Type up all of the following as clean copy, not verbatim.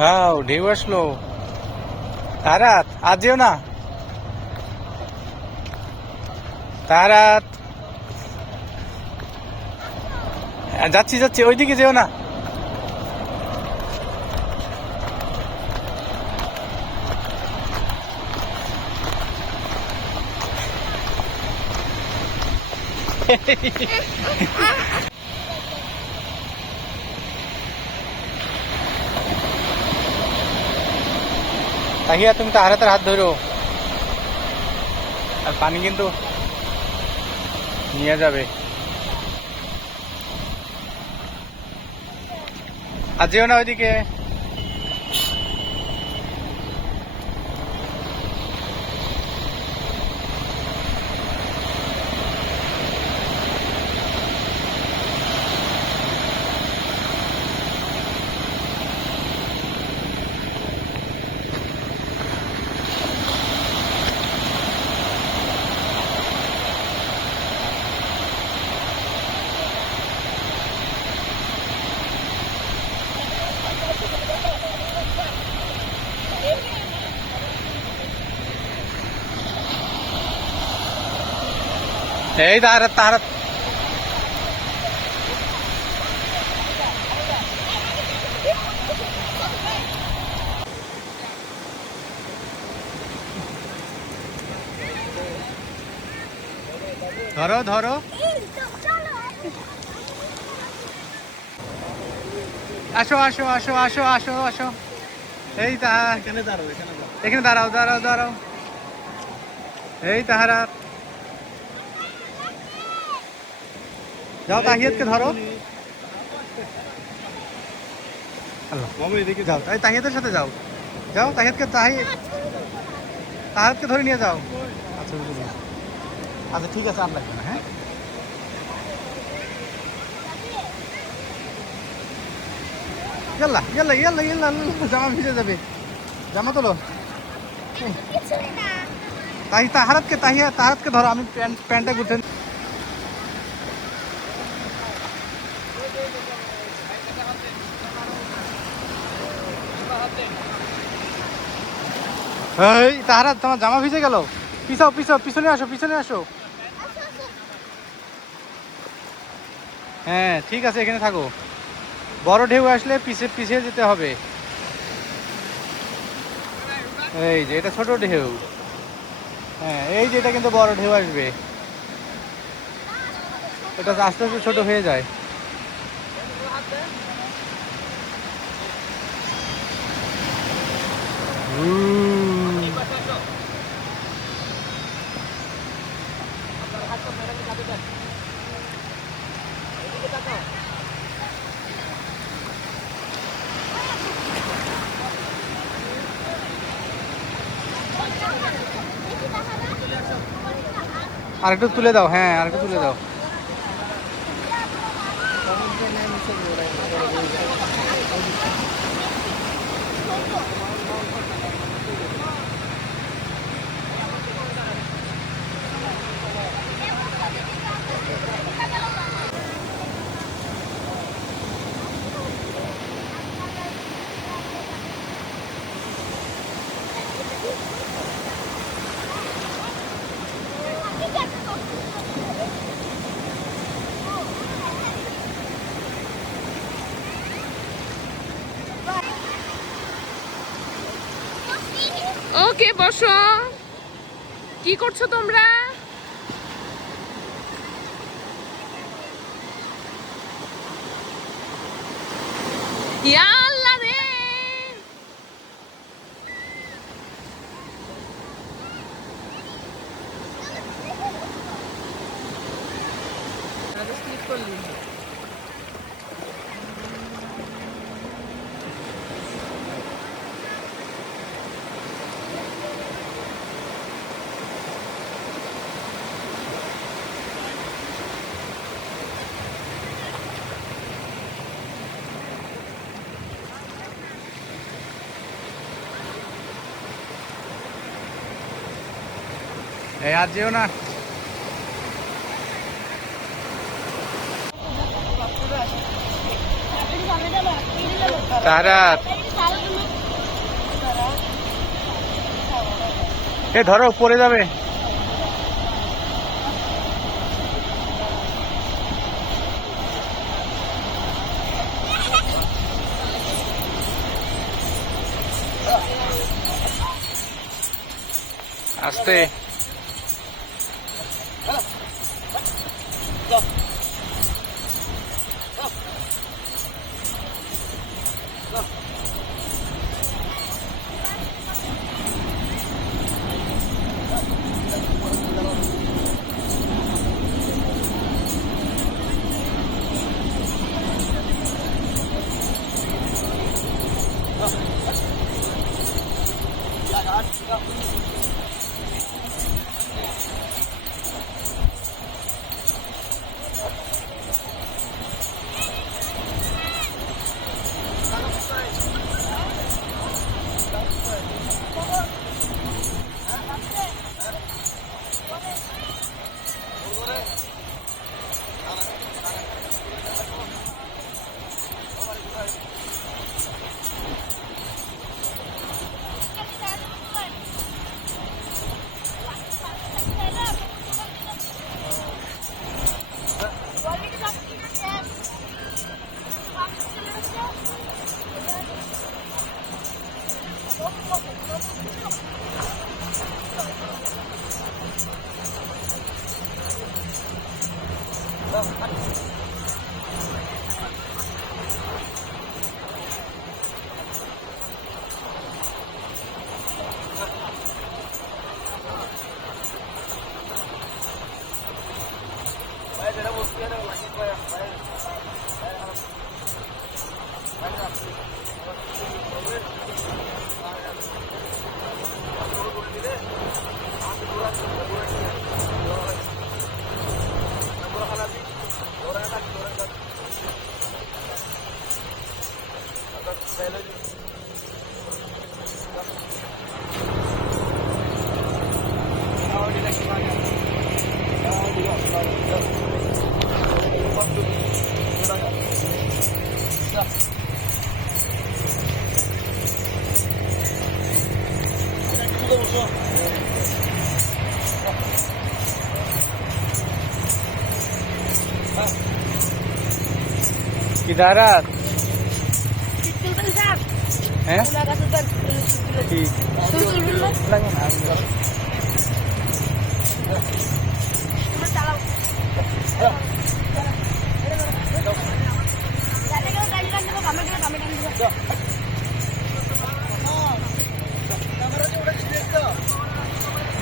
হ্যাঁ ঢেউ আসলো। তারাত আজ যেও না, তারাত। যাচ্ছি যাচ্ছি, ওইদিকে যেও না। তাহিয়া তুমি তো হারাতের হাত ধরো, আর পানি কিন্তু নিয়ে যাবে। আর যেও না ওইদিকে। এই তাহারাত তাহারাত। ধরো ধরো। আসো আসো আসো আসো আসো আসো। এই এখানে দাঁড়াও, এখানে দাঁড়াও দাঁড়াও দাঁড়াও। এই তাহারাত, যাও তাহিয়াতকে ধরো। যাও তাহিয়াতের সাথে যাও, যাও তাহিয়াতকে তাহারাতকে ধরে নিয়ে যাও। আচ্ছা বুঝলি, আচ্ছা ঠিক আছে, আর লাগবে না। হ্যাঁ ইয়াল্লা ইয়াল্লা ইয়াল্লা ইয়াল্লা, জামা ভিজে যাবে, জামা তোলো। তাহারাতকে ধরো, আমি প্যান্টটা গুছে। এই তাহারাত, তোমার জামা ভিজে গেল। পিছাও পিছাও, পিছনে আসো পিছনে আসো। হ্যাঁ ঠিক আছে, এখানে থাকো। বড় ঢেউ আসলে পিছিয়ে পিছিয়ে যেতে হবে। এই যে এটা ছোট ঢেউ। হ্যাঁ এই যে এটা কিন্তু বড় ঢেউ আসবে, এটা আস্তে আস্তে ছোট হয়ে যায়। আরেকটু তুলে দাও, হ্যাঁ আরেকটু তুলে দাও। ওকে বসো। কি করছো তোমরা? ইয়া আল্লাহ রে, স্লিপ করলি। এই আর যেও না। তাহারাত এ ধরো পড়ে যাবে। আস্তে। কি দাঁড়াত হ্যাঁ কি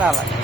না লাগে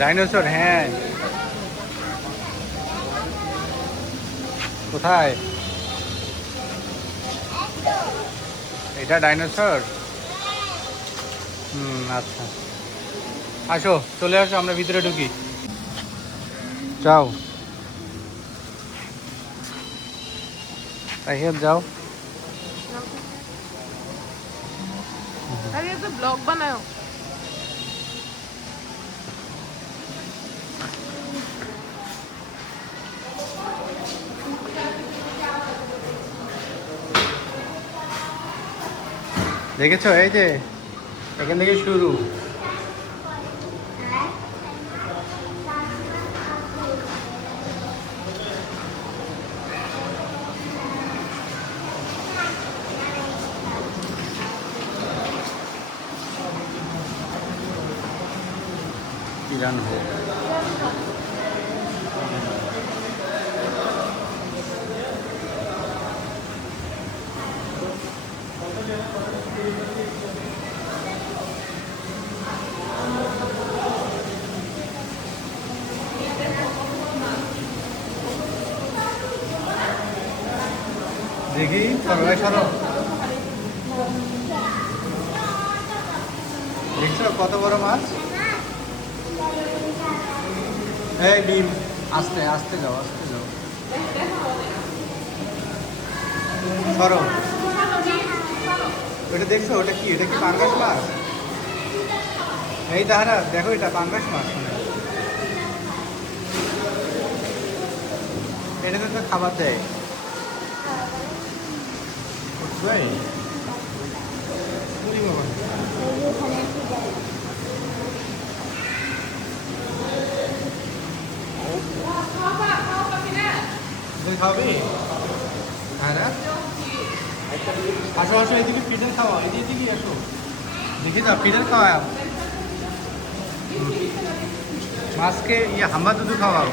ডাইনোসর। হ্যাঁ কোথায় এটা ডাইনোসর? আচ্ছা আসো, চলে আসো, আমরা ভিতরে ঢুকি। যাও তাহিয়াত যাও। अरे तो ब्लॉग बनाओ। দেখেছো এই যে এখান থেকে শুরু। কিরান হোক দেখি সরো ভাই সরো। দেখছো কত বড় মাছ? এই ডিম, আস্তে আস্তে যাও, আস্তে যাও, সরো। ওটা দেখছো, ওটা কি? এটা কি পাঙ্গাস মাছ? এই তাহারা দেখো, এটা পাঙ্গাস মাছ। এটাতে তো খাবার দেয়। তাই? ওরে বাবা। তুই খাবি? হ্যাঁ না? আসো আসো, এদিকে ফিডার খাওয়া, এদিকে আসো। দেখি যা ফিডার খাওয়া। মাছকে ইয়ে হাম্বা দুধু খাওয়াও।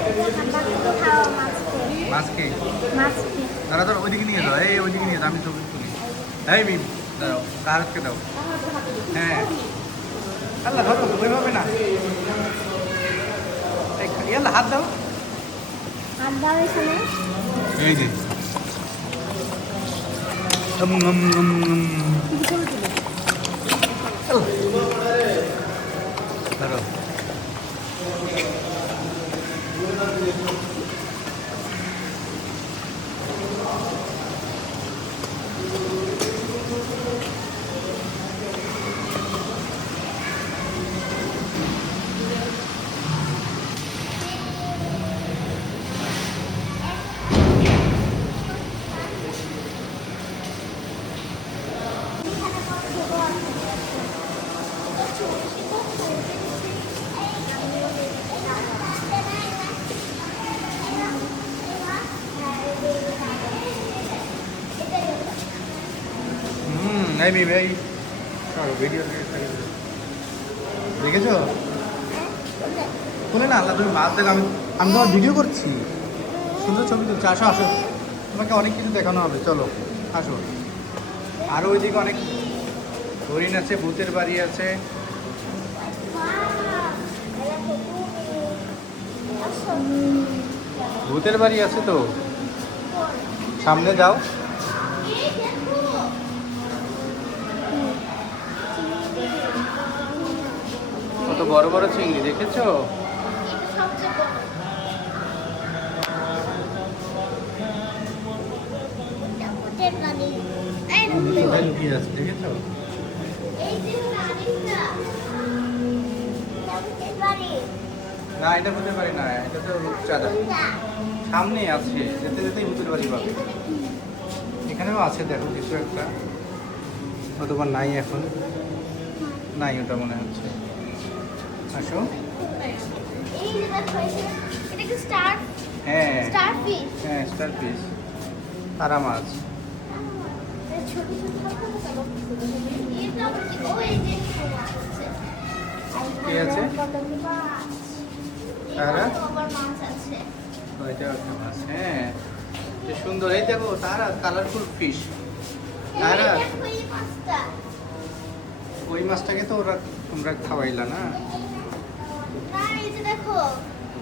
মাছকে তারা তো ওইদিকে নিয়ে যাও, এই ওইদিকে নিয়ে যাও, আমি ছবি তুলি। এই মিম দাঁড়াও, কারতকে দাও। হ্যাঁ আল্লাহ ধরো, ওইভাবে না, আল্লাহ হাত দাও। এই যে ধরো। এই মিম এই ভিডিও দেখেছো? বলে না আল্লাহ, তুমি মাছ দেখো, আমি তোমার ভিডিও করছি, সুন্দর ছবি তুলছি। আসো আসো, তোমাকে অনেক কিছু দেখানো হবে, চলো আসো। আরও ওইদিকে অনেক হরিণ আছে, ভূতের বাড়ি আছে। ভূতের বাড়ি আছে তো, সামনে যাও। কত বড় বড় চিংড়ি দেখেছো? লুকিয়ে আছে, দেখেছো? না এটা ভূতের বাড়ি না, এটা তো রূপচাঁদা। সামনে আছে, যেতে যেতেই ভূতের বাড়ি পাবে। এখানেও আছে, দেখো কিছু একটা, অথবা নাই, এখন নাই ওটা মনে হচ্ছে। আসো। হ্যাঁ হ্যাঁ, স্টার ফিশ, তারা মাছ। কি আছে? তারা? ওইটা একটা মাছ। হ্যাঁ, যে সুন্দর। এই দেখো তারা, কালারফুল ফিশ। তারা ওই মাছটাকে তো তোমরা খাওয়াইলা না?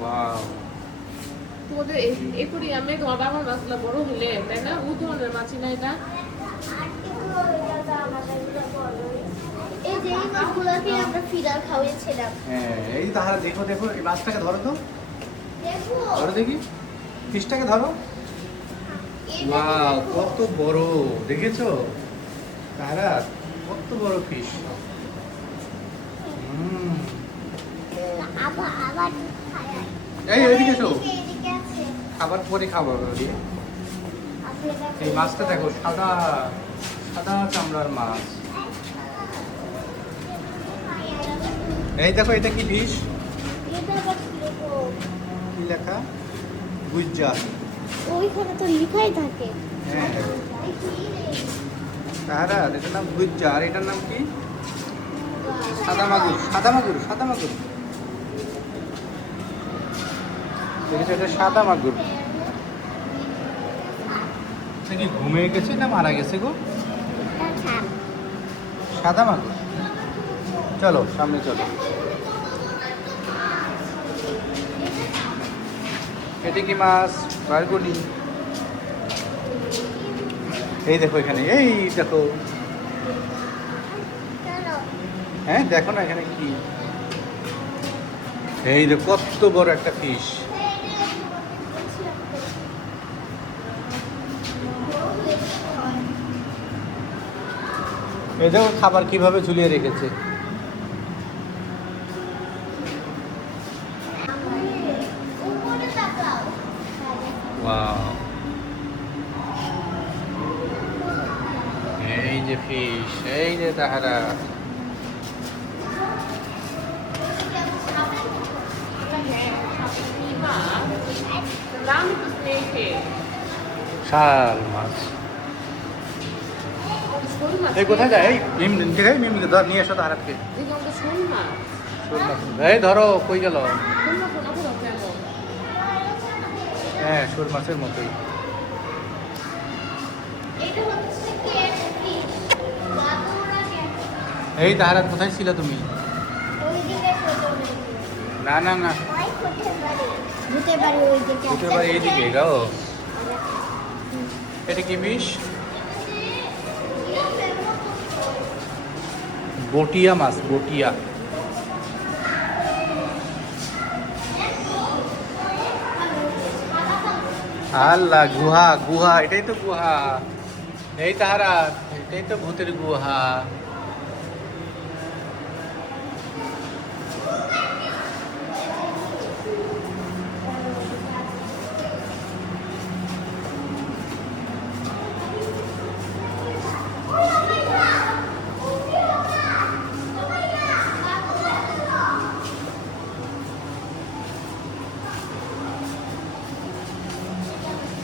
ওয়াও, তোমাদের একুরিয়ামে আমার মাছগুলো বড় হলে, তাই না? ও ধরনের মাছই না এটা। হ্যাঁ এই তাহারা দেখো দেখো, এই মাছটাকে ধরো তো, ধরো দেখি, ফিশটাকে ধরো। ওয়াও, কত বড় দেখেছো? তারা কত বড় ফিশ। এই এদিকে এসো, খাবার পরে খাবার দিয়ে। এই মাছটা দেখো, সাদা সাদা চামড়ার মাছ। এই দেখো, এটা কি ফিশ? কি লেখা? গুজ্জা। ওইখানে তো লেখাই থাকে। হ্যাঁ তাহারা, এটার নাম গুজ্জা, আর এটার নাম কি? সাদা মাগুর। সাদা মাগুর, সাদা মাগুর দেখেছো? এটা সাদা মাগুর। সে কি ঘুমিয়ে গেছে না মারা গেছে গো? সাদা মাগুর। চলো সামনে চলো। এটা কি মাছ? বারগুড়ি। এই দেখো এখানে, এই দেখো, হ্যাঁ দেখো না এখানে কি, এই দেখো কত বড় একটা ফিশ। এই দেখো খাবার কিভাবে ঝুলিয়ে রেখেছে। Wow. এই যে ফিশ, এই যে তাহারা। শাল মাছ। এই কোথায় যায়? এই মিম থেকে মিমকে ধর নিয়ে এসো তাহারাকে। শোল মাছ। এই ধরো, কই গেল? হ্যাঁ, শোল মাছের মতোই। এই তাহারা কোথায় ছিল তুমি? না না না, ভূতের বাড়ি এইদিকে গাও। এটা কি ফিশ? বটিয়া মাছ, বটিয়া। আল্লাহ, গুহা গুহা, এটাই তো গুহা। এই তাহারা, এটাই তো ভূতের গুহা।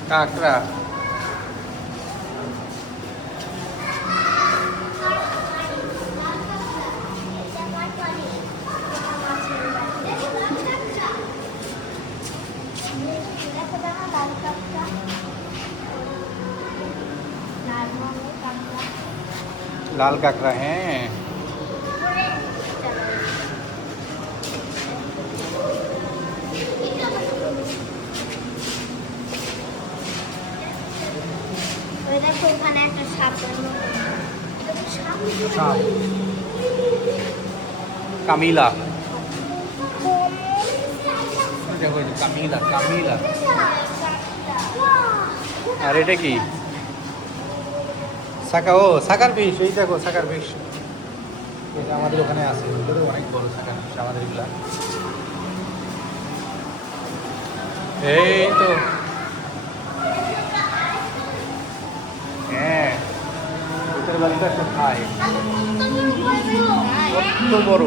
কাঁকড়া। লাল কাঁকড়া, হ্যাঁ। কামিলা, দেখো কামিলা, কামিলা। আর এটা কি? সাকা, ও সাকার ফিশ। এই দেখো সাকার ফিশ, এটা আমাদের ওখানে আছে। অনেক বড় সাকার ফিশ আমাদের এগুলা। এই তো, হ্যাঁ, ভূতের বাড়িটা কোথায়? কত বড়!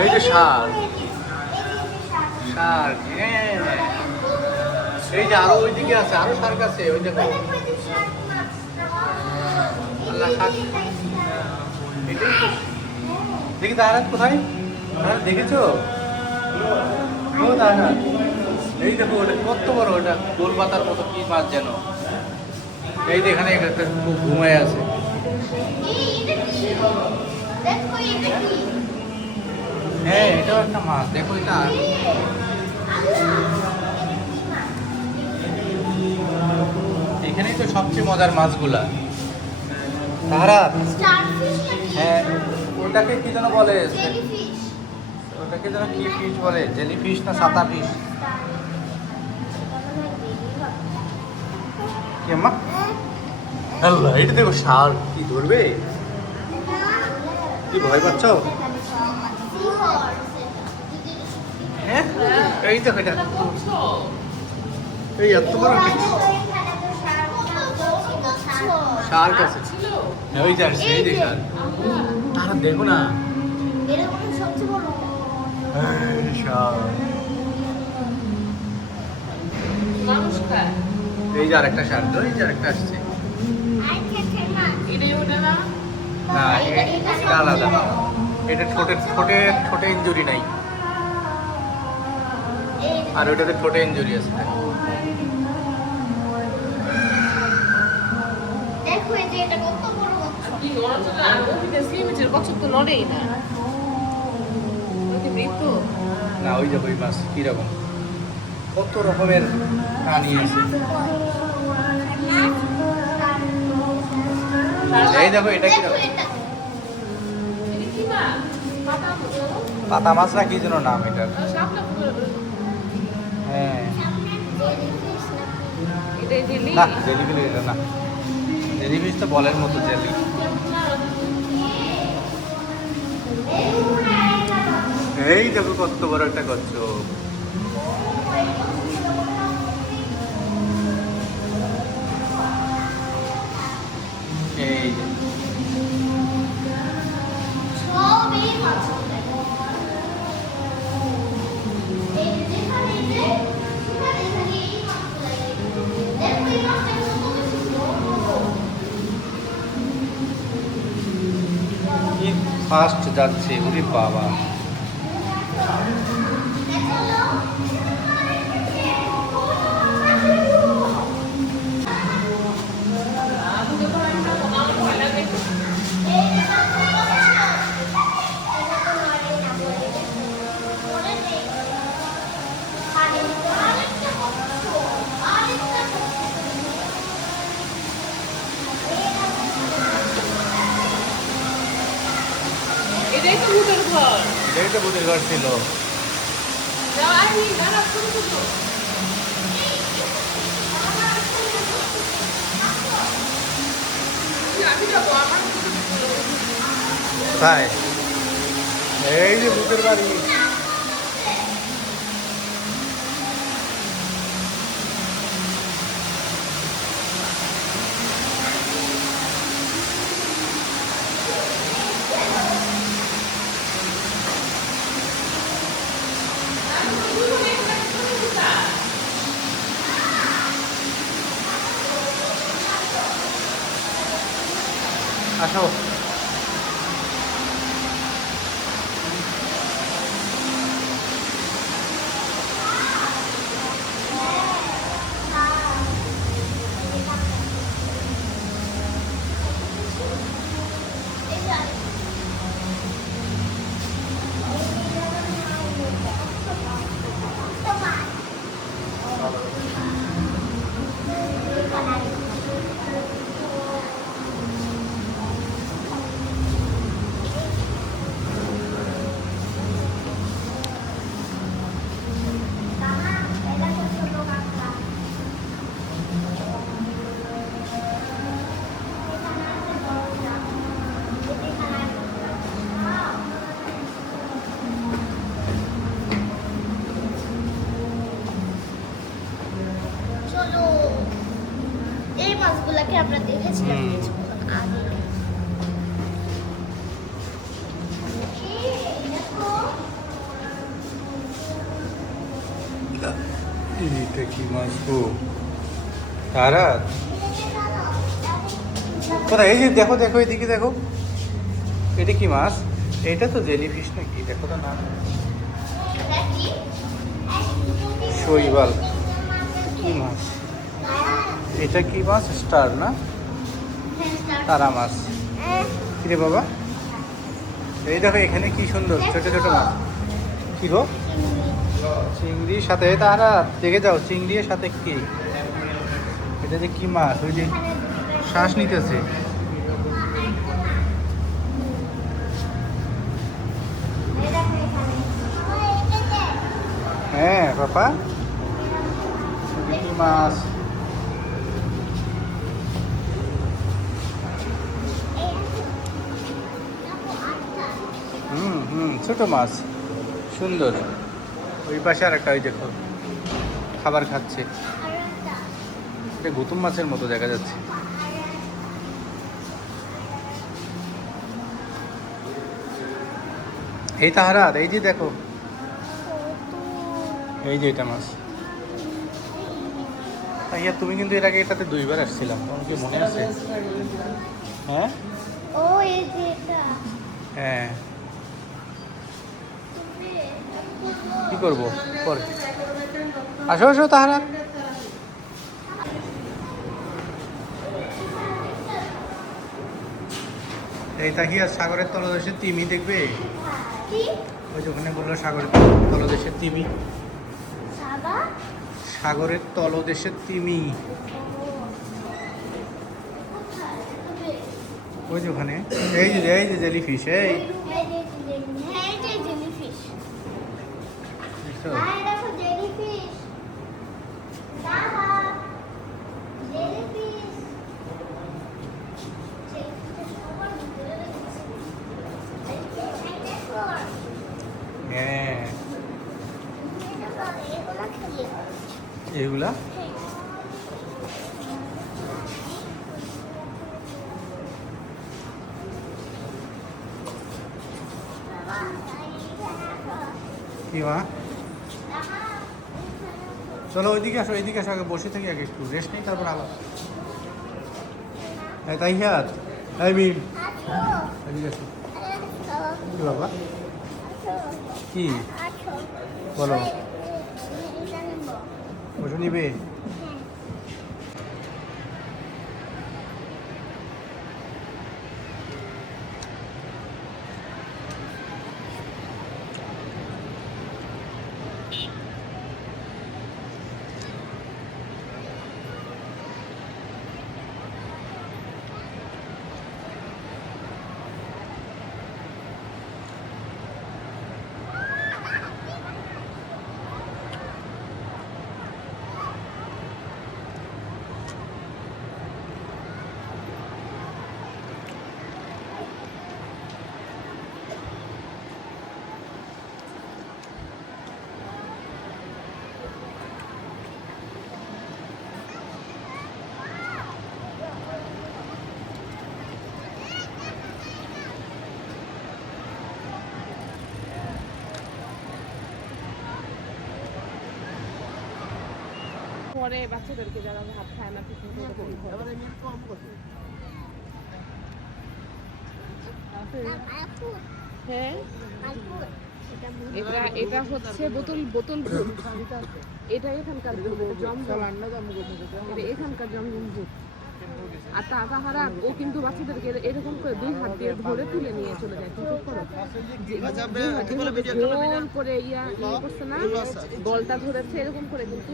এই যে শার্ক, শার্ক, হ্যাঁ। এই যে আরো ওইদিকে আছে, আরো শার্ক আছে, ওই দেখো। আল্লাহ, শার্ক। দেখি তাহারা কোথায়? তাহারা দেখেছো? ও তাহারা, এই দেখো ওটা কত বড়, ওটা গোল পাতার মতো কি মাছ যেন। এই যে এখানে একটা ঘুমায় আছে। হ্যাঁ, এটাও একটা মাছ, দেখো এটা। এখানেই তো সবচেয়ে মজার মাছগুলা। তাহারা, হ্যাঁ, ওটাকে কি যেন বলে? ওটাকে যেন কি ফিশ বলে? জেলি ফিশ না সাতা ফিশ? কি আম্মা? আল্লাহ, এটা দেখো শার্ক। কি ধরবে? কি ভয় পাচ্ছ? হ্যাঁ, এই দেখো এটা, এই এত বড় শার্ক আছে। ওই যে আসছে, এই যে শার্ক। তারা দেখো না, এই শার্ক। এই যে আরেকটা শার্ক, ওই যে আরেকটা আসছে। না, এটা আলাদা। এটা ঠোঁটে ইনজুরি নাই, আর ওইটাতে ঠোঁটে ইনজুরি আছে। দেখো এই যে এটা কত বড় মাছ। কি ওরা তো আর ওদিকে সিমেন্টের কচ্ছপ তো নড়েই না। ওকে মৃত্যু। না, ওই যে ওই মাছ কিরকম কত রকমের প্রাণী আছে। এই দেখো এটা কি দেখো? এটা এটা কি মাছ? পাতা মতো? পাতা মাছ না কি যেন নাম এটার। শাপলা ফুল। হ্যাঁ এটা জেলি। না জেলিফিশ এটা না, জেলিফিশ তো বলের মতো জেলি। এই দেখো কত বড় একটা কচ্ছপ। এই যে সব এই মাছগুলো। এই যেখানে যে সেখানে খালি এই মাছগুলো। দেখো এই মাছটা কত বেশি বড়। কি ফাস্ট যাচ্ছে, ওরে বাবা। এটাই তো ভূতের ঘর। এটাই তো ভূতের ঘর ছিল। যাও আইনি দাঁড়া ছোট ছোট। আমি যাবো আমার তাই এই যে ভূতের বাড়ি। আসো চলো এই মাছগুলোকে আমরা দেখেছিলাম হুম। কিছুক্ষণ আগে। এই দেখো এইটা কি মাছ গো তারা? কোথায়? এই যে দেখো দেখো এদিকে দেখো, এটা কি মাছ? এটা তো জেলিফিশ নাকি? দেখো তো না, এটা কি? শৈবাল। কি মাছ এটা? কি মাছ? স্টার না, তারা মাছ। কিরে বাবা, এই দেখো এখানে কি সুন্দর ছোট ছোট মাছ। কি গো? চিংড়ির সাথে তারা দেখে যাও, চিংড়ির সাথে কি এটা যে কি মাছ? ওই যে শ্বাস নিতেছে। হ্যাঁ পাপা, এটা কি মাছ? হুম হুম, ছোট মাছ সুন্দর। ওই পাশে আর একটা, ওই দেখো খাবার খাচ্ছে। এটা গুতুম মাছের মতো দেখা যাচ্ছে। এই তাহারা, এই যে দেখো, এই যে এটা মাছ। ইয়া তুমি কিন্তু এর আগে এটাতে 2বার আসছিলাম, তোমার কি মনে আছে? হ্যাঁ ও এই যে এটা হ্যাঁ। কি করবো পরে? আসো আসো তাহারা। এই তাহিয়া সাগরের তলদেশে তিমি দেখবে। কি ওই যে ওখানে বললো সাগরের তলদেশের তিমি। সাদা সাগরের তলদেশের তিমি। ওই যে ওখানে এই যে জেলিফিশ এই হ্যাঁ এটা জেলিফিশ দেখছো? হ্যাঁ দেখো জেলিফিশ বাবা জেলিফিশ হ্যাঁ এগুলা কি মা? চলো ওইদিকে আসো, এইদিকে আসো, আগে বসে থাকি, আগে একটু রেস্ট নেই, তারপর আবার তাই হাত এই মিম এদিকে আসো। কি বাবা কি বলো? বসে নিবে? পরে বাচ্চাদেরকে যারা ভাত খায় না ঠিক মতো এরকম করে। হ্যাঁ এটা হচ্ছে বোতল ভূত। এটা এখানকার ভূত, এটা জমজম। এটা এখানকার জমজম ভূত। আর তাহারা ও কিন্তু বাচ্চাদেরকে এরকম করে 2 হাত দিয়ে ধরে তুলে নিয়ে চলে যায়। কিন্তু করো গোল করে ইয়ে করছে না, বলটা ধরেছে এরকম করে, কিন্তু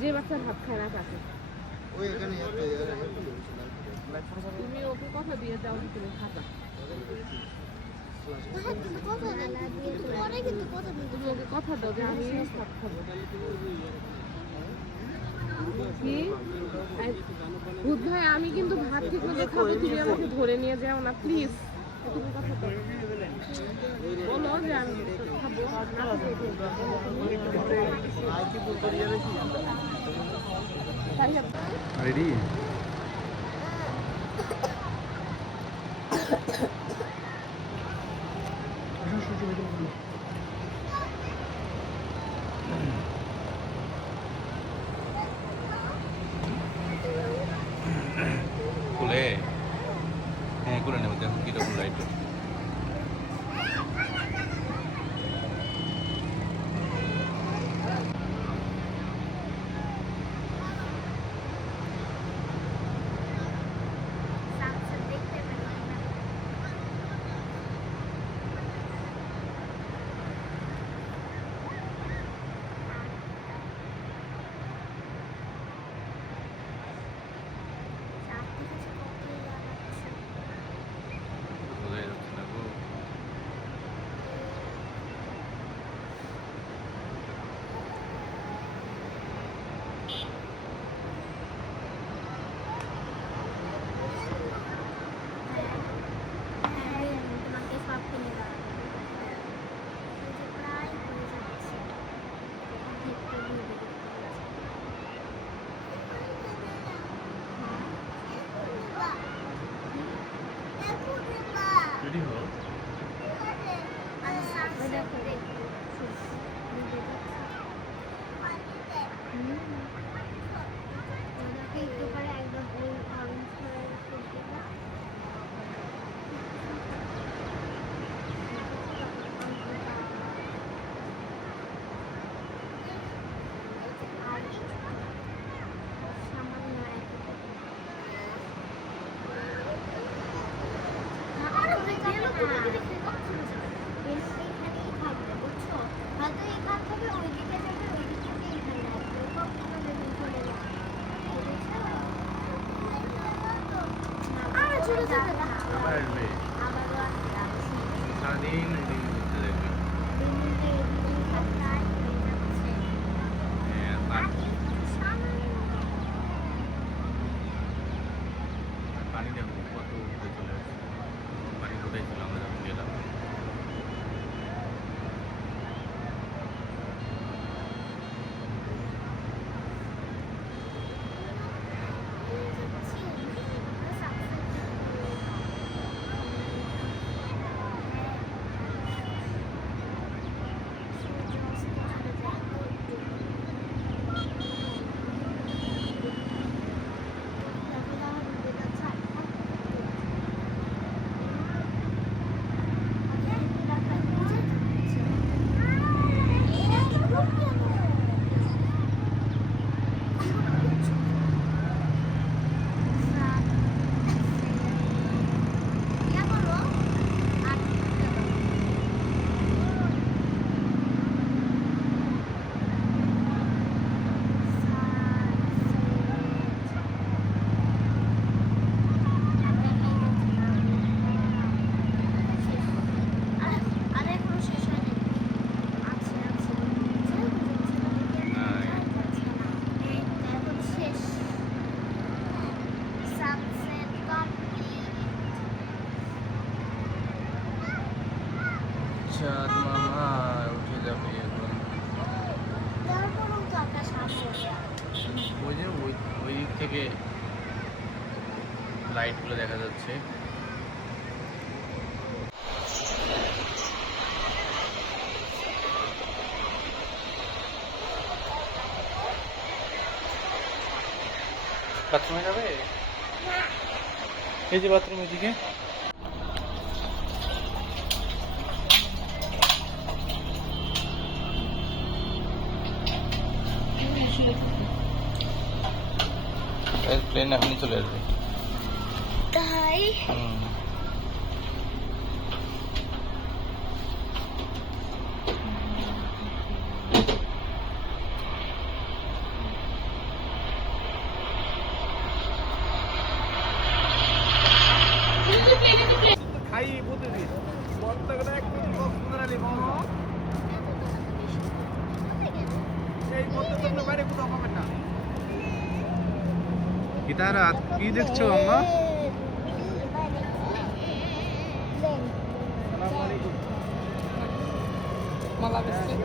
যে বাচ্চার হাত খায় না তাকে তুমি ওকে কথা দিয়ে যাও যে তুমি খাতা। তুমি ওকে কথা দাও যে আমি ভাত খাবো। কি ভূত ভাই, আমি কিন্তু ভাত ঠিক মতো খাবো, তুমি আমাকে ধরে নিয়ে যাও না প্লিজ। তুমি কথা দাও, বলো যে আমি খাবো। রেডি? খুলে হ্যাঁ খুলে নেবো, দেখো কিরকম লাইট। আবার আসবে সারাদিন এদিকে ঘুরতে দেখবে। হ্যাঁ, পানি দেখো কত উঠে চলে আসছে, পানি কোথায় ছিল আমরা যখন গেলাম। চাঁদ মামা উঠে যাবে এখন। ওই যে ওই দিক থেকে লাইটগুলো দেখা যাচ্ছে। বাথরুমে যাবে? এই যে বাথরুম এদিকে। প্লেন এখনই চলে আসবে। তাই খাই প্রতিদিন গীতারা কি দেখছো আম্মা? মালা বিস্কিট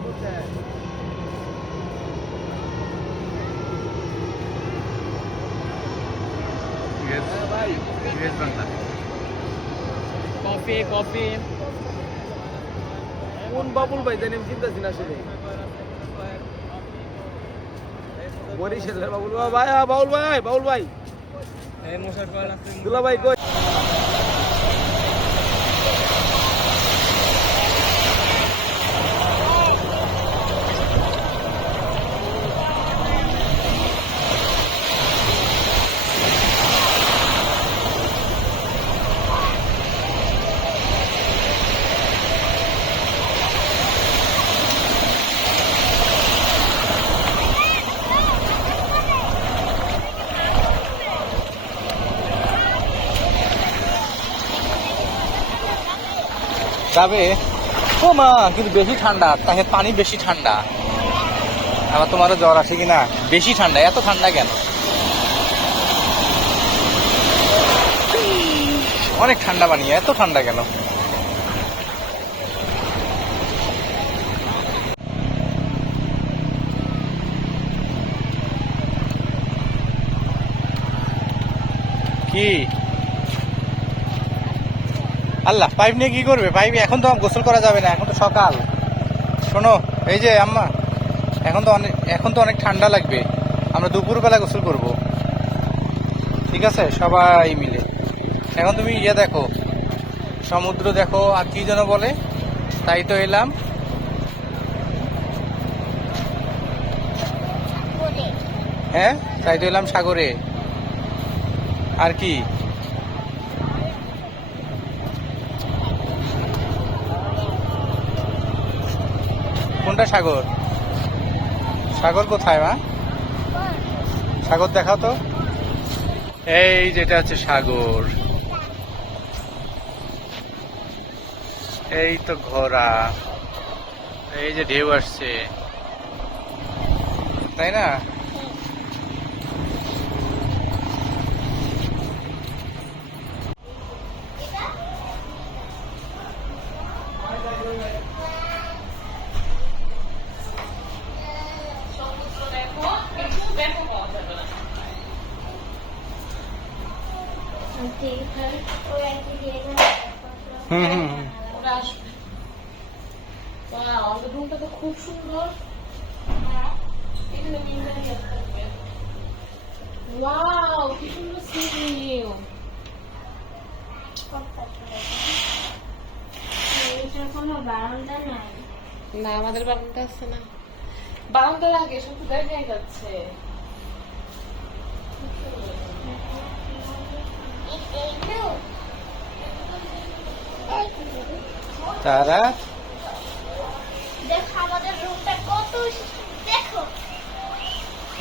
ইউএস বাংলা। কফি কফি কোন বাবুল ভাই জানি আমি চিন্তাছি না আসলে বরিশালের বাবুল ভাই। বাবুল ভাই দুলা ভাই কই? যাবে ও মা, কিন্তু বেশি ঠান্ডা, তাকে পানি বেশি ঠান্ডা। আবার তোমারও জ্বর আসে কিনা? বেশি ঠান্ডা, এত ঠান্ডা কেন? অনেক ঠান্ডা পানি, এত ঠান্ডা কেন? কি আল্লাহ, পাইপ নিয়ে কি করবে? পাইপ এখন তো গোসল করা যাবে না, এখন তো সকাল। শোনো, এই যে আম্মা, এখন তো অনেক ঠান্ডা লাগবে, আমরা দুপুরবেলা গোসল করব, ঠিক আছে? সবাই মিলে। এখন তুমি ইয়ে দেখো, সমুদ্র দেখো, আর কি যেন বলে, তাই তো এলাম। হ্যাঁ, তাই তো এলাম সাগরে। আর কি? কোনটা সাগর? সাগর কোথায় মা? সাগর দেখাও তো। এই যেটা হচ্ছে সাগর। এই তো ঘোড়া, এই যে ঢেউ আসছে, তাই না? হুম হুম হুম। ওরা আসবে। আমাদের রুমটা তো খুব সুন্দর। এখানে মিনারি থাকবে। ওয়াও, কি সুন্দর সিনিউ। কোনো বারান্দা নাই। না, আমাদের বারান্দা আছে না। বারান্দার আগে শুধু দেখাই যাচ্ছে। তারা দেখো আমাদের রুমটা কত দেখো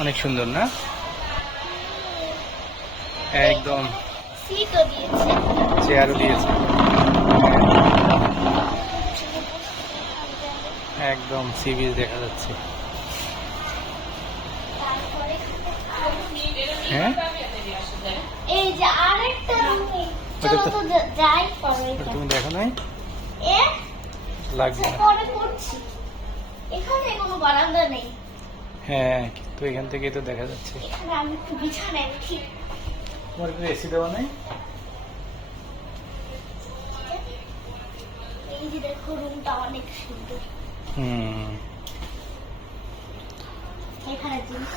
অনেক সুন্দর না? একদম সিটও দিয়েছে। চেয়ারও দিয়েছে, একদম সি বিচ দেখা যাচ্ছে। তারপরে হ্যাঁ, এই যে আরেকটা রুম, ওটা চলো তো- তো যাই পরে ওটা তুমি দেখো নাই? এ লাগবে না। পরে করছি। এখানে কোনো বারান্দা নেই। হ্যাঁ, কিন্তু এখান থেকেই তো দেখা যাচ্ছে। এখানে আমি একটু বিছানায় ঠিক তোমার কি এসি দেওয়া নেই? এই যে দেখো রুমটা অনেক সুন্দর। হুম, এখানে জিনিস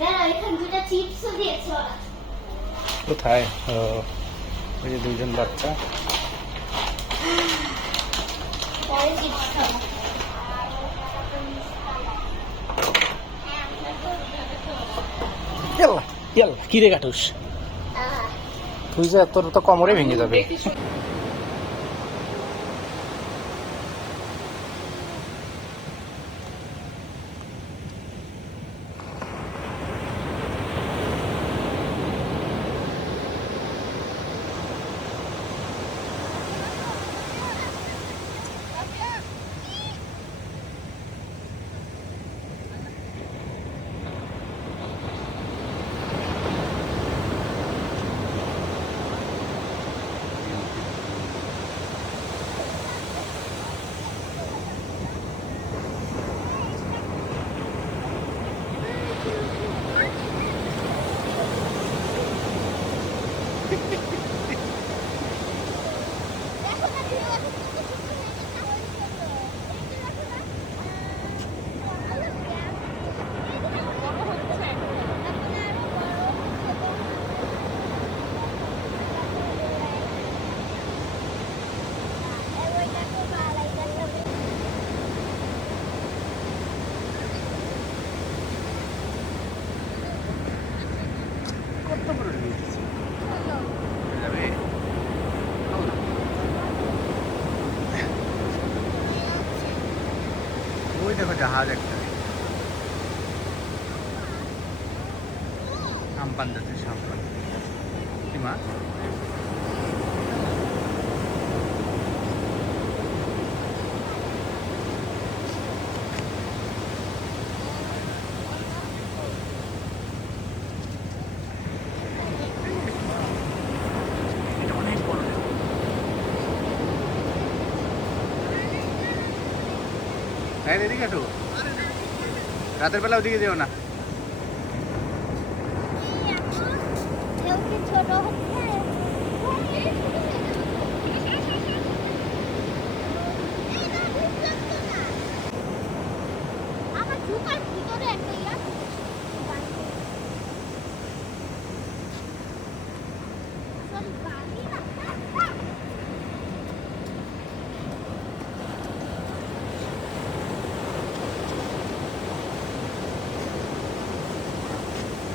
দেখো, এখানে দুটো চিপসও দিয়েছে ওরা। কোথায়? ও, ওই যে দুইজন বাচ্চা। পরে চিপস খাবো। কি রে কাটুস, তুই যে তোর তো কোমরে ভেঙে যাবে। ওই দেখো জাহাজ একটা, আমপান যাচ্ছে সামপান। কি মা? এটা অনেক বড়। হ্যাঁ, এদিকে আসো, রাতের বেলা ওদিকে যেও না। কেউ কি ছোট হচ্ছে? আমার জুতার ভিতরে একটা ইয়া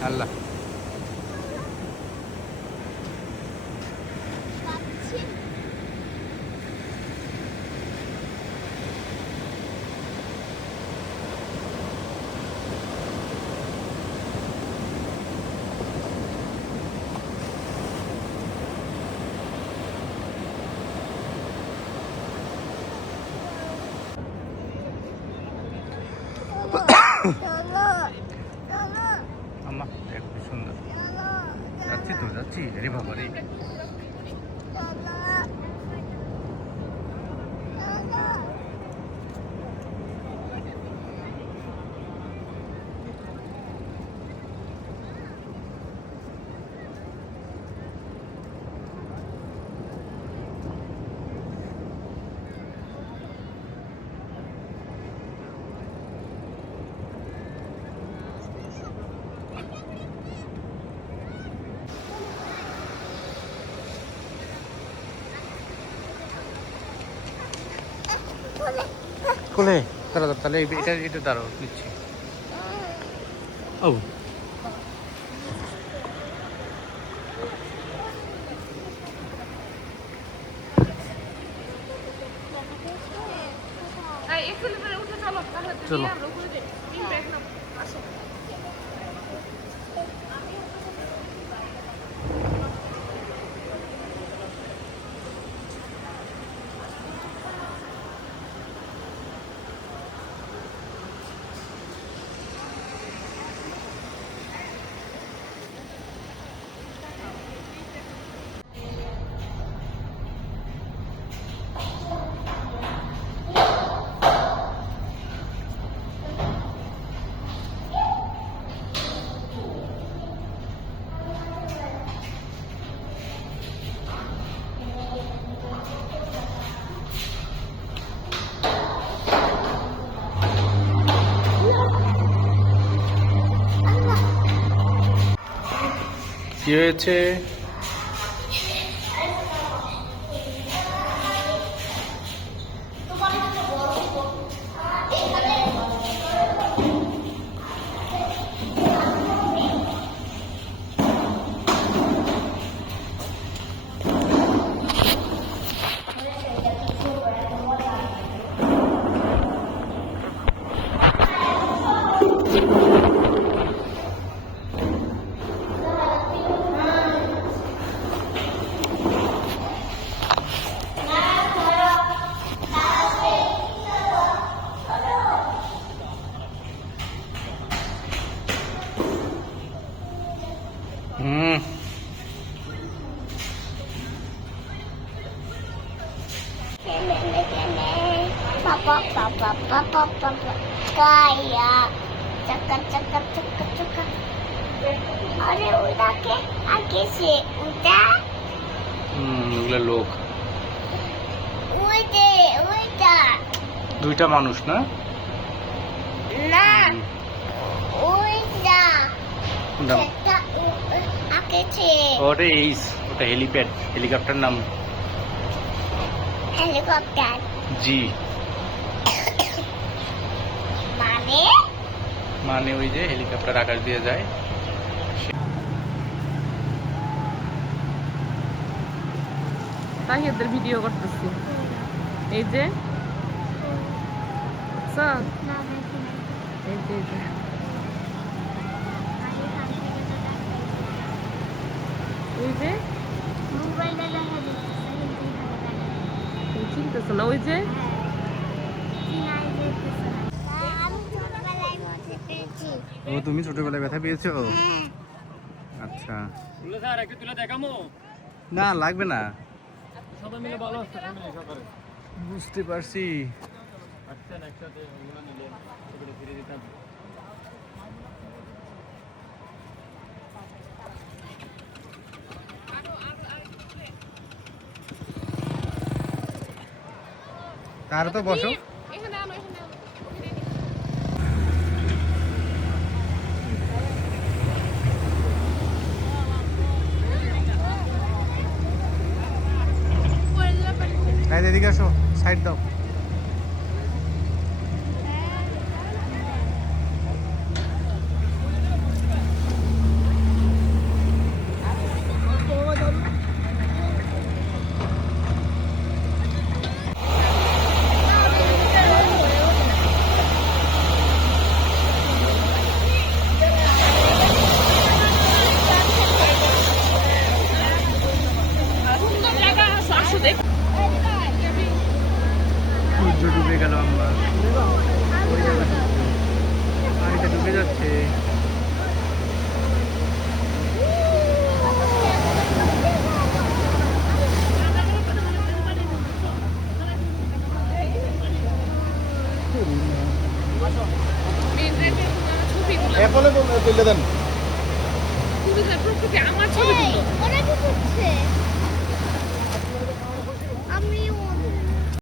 আল্লাহ, আম্মা দেখ কি সুন্দর যাচ্ছি তো যাচ্ছি রে বাবা রে কোলে দাঁড়া তাহলে এটা এটা দাঁড়াও নিচ্ছি ও চলো কি হয়েছে Kayak cakap. Ada udah ke? Ake sih udah. এগুলো লোক Udah. দুইটা মানুষ না Nah. Udah. না, Cakap ake sih. ওটা এইস ওটা হেলিপ্যাড হেলিকপ্টার নাম Helikopter. জি Mana? মানে ওই যে হেলিকপ্টার আকাশ দিয়ে যায় তাহিয়াদের ভিডিও করতেছি এই যে আচ্ছা এই যে ওই যে Mobile dah ada. তুমি চিনতেছো না ওই যে ও তুমি ছোটবেলায় ব্যথা পেয়েছো আচ্ছা স্যার একটু তুলে দেখামো না লাগবে না সবাই মিলে ভালো আছে ফ্যামিলি সকালে বুঝতে পারছি আচ্ছা একসাথে ওগুলো নিলে সেগুলো ফিরে দিতাম তার তো বসো এখানে আনো তাই এদিকে আসো সাইড দাও মেন রেটে ছবি তুলো এপলে তুলে দেন। তুমি প্রকৃতি আমার ছবি তুলো ওরা কি করছে